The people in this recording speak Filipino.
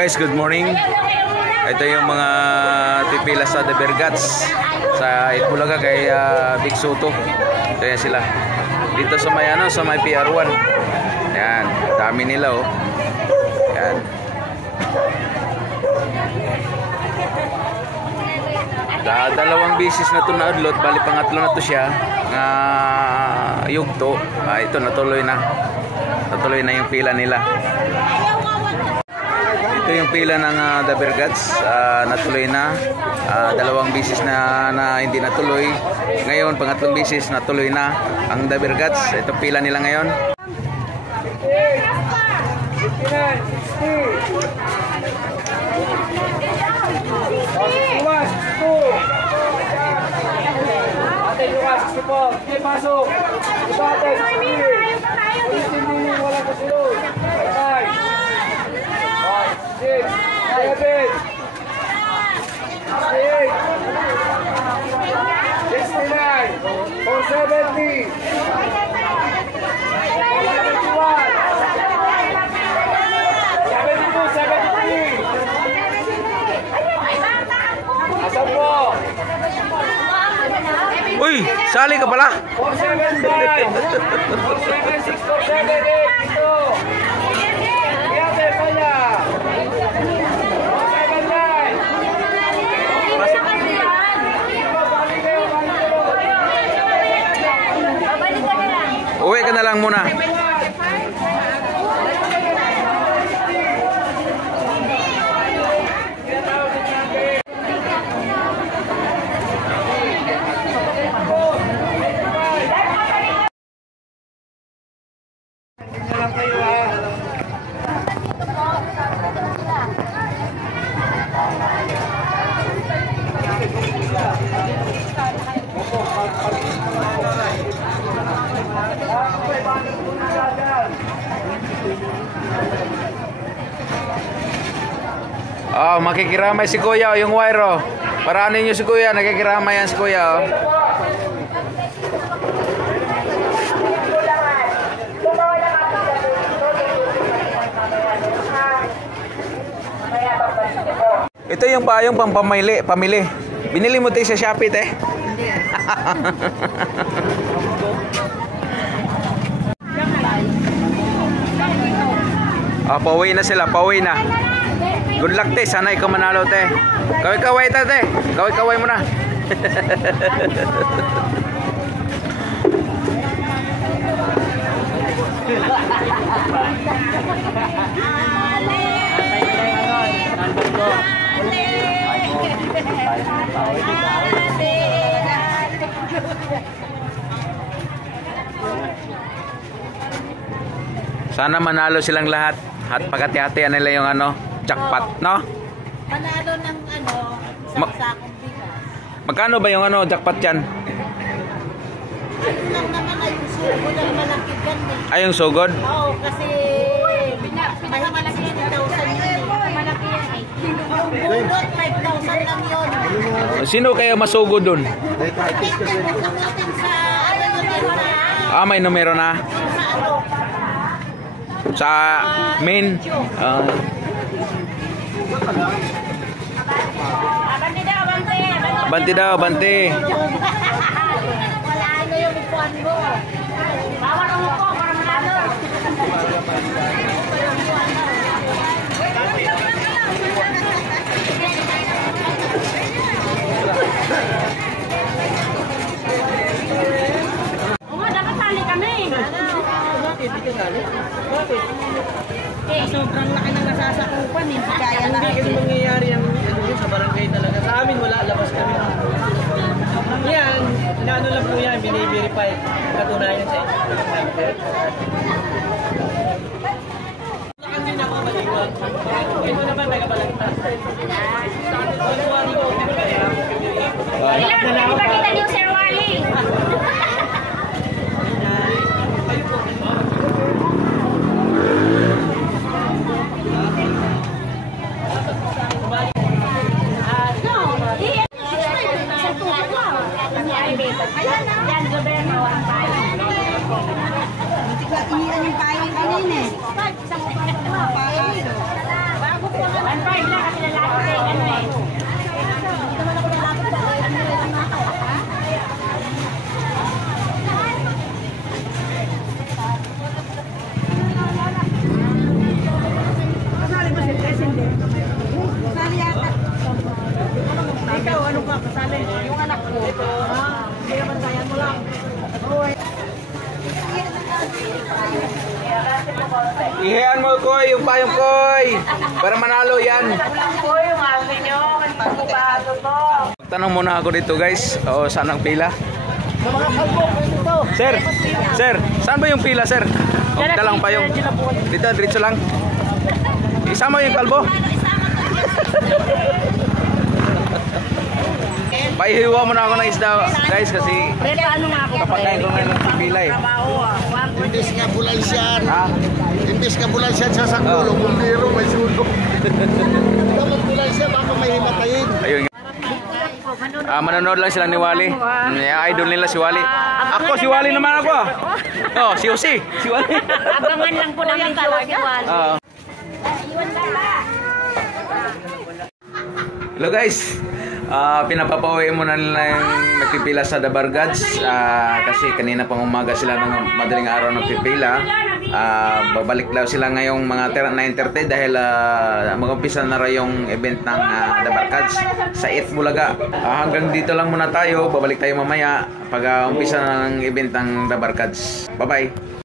Guys, good morning. Ito yung mga pipila sa The Bergats sa Itbulaga kay Big Soto. Ito yan sila. Dito sa may sa may PR1. Yan, dami nila oh. Yan. Dalawang bisis na ito naadlot, bali pangatlo na to siya. Yugto. Ito natuloy na. Natuloy na yung pila nila. Ito yung pila ng The Bergats, natuloy na. Dalawang bisis na hindi natuloy. Ngayon, pangatlong bisis natuloy na ang The Bergats. Ito pila nila ngayon. Uy, sali ka pala. 479. 47647 ito. Iyate pala. 479. Uwi ka na lang muna. Oh, makikiramay si Kuya yung wire oh. Paraanin niyo si Kuya, nakikiramay yan si Kuya oh. Ito yung payong pamili. Binili mo tayo sa Shopee te. Pauwi na sila, pauwi na. Good luck te, sana ikaw manalo te. Kaway-kaway te. Kaway-kaway mo na. Sana manalo silang lahat. At pagkati-hatian nila yung jackpot, no? Manalo ng isang sakong bigas. Magkano ba yung jackpot dyan? Ano lang naman ay yung sugod ang malaki dyan eh. Ay, yung sugod? Oo, kasi malaki 10,000 yun eh. Malaki yan eh. Yung bunot, 5,000 lang yun. Sino kaya masugod dun? May numero na? Sa main. Banti daw, banti. Wala ano yung upuan mo. Bawal ang upo para manalo. Dapat sali kami. Bakit? Sobrang laki ng nasasakupan, hindi kaya na. Hindi kasi mangyayari ang sa barangay talaga. Sa amin wala, labas kami. Yan, inaano lang po yan, bini-verify. Katunayan sa inyo. Ito naman, nagabalagtas. Ipakita niyo, Sir Wally. Yan, gobyerno, ang bayan. Iyan yung payong kanina eh. Bago 1.5 lang kasi lalaki eh. Ano eh. Ikaw, ano ka? Kasali? Yung anak ko. Hindi naman kaya mo lang. Ihihan mo, Koy, yung payong, Koy. Para manalo yan. Tanong muna ako dito, guys. O, saan ang pila? Sir, saan ba yung pila, sir? O, dalang payong. Dito, diretso lang. Isama yung kalbo. Paihiwa mo na ako ng isda, guys, kasi kapag ko ngayon ng pila eh. Imbis nga bulansiyan. Ha? Imbis nga bulansiyan sa Sanggolo, bumbiro may sulok. Kapag bulansiyan, baka may himatayin. Ayun. Manonood lang sila ni Wally. Idol nila si Wally. Ako, si Wally naman ako. Oh, si Usi. Si Wally. Abangan lang po namin si Wally. Hello guys. Pinapapauwi muna nila yung nagpipila sa The Bargads kasi kanina pang umaga sila ng madaling araw nagpipila. Babalik daw sila ngayong mga 9:30 dahil mag-umpisa na raw yung event ng The Bargads sa Itbulaga. Hanggang dito lang muna tayo. Babalik tayo mamaya pag umpisa ng event ng The Bargads. Bye bye.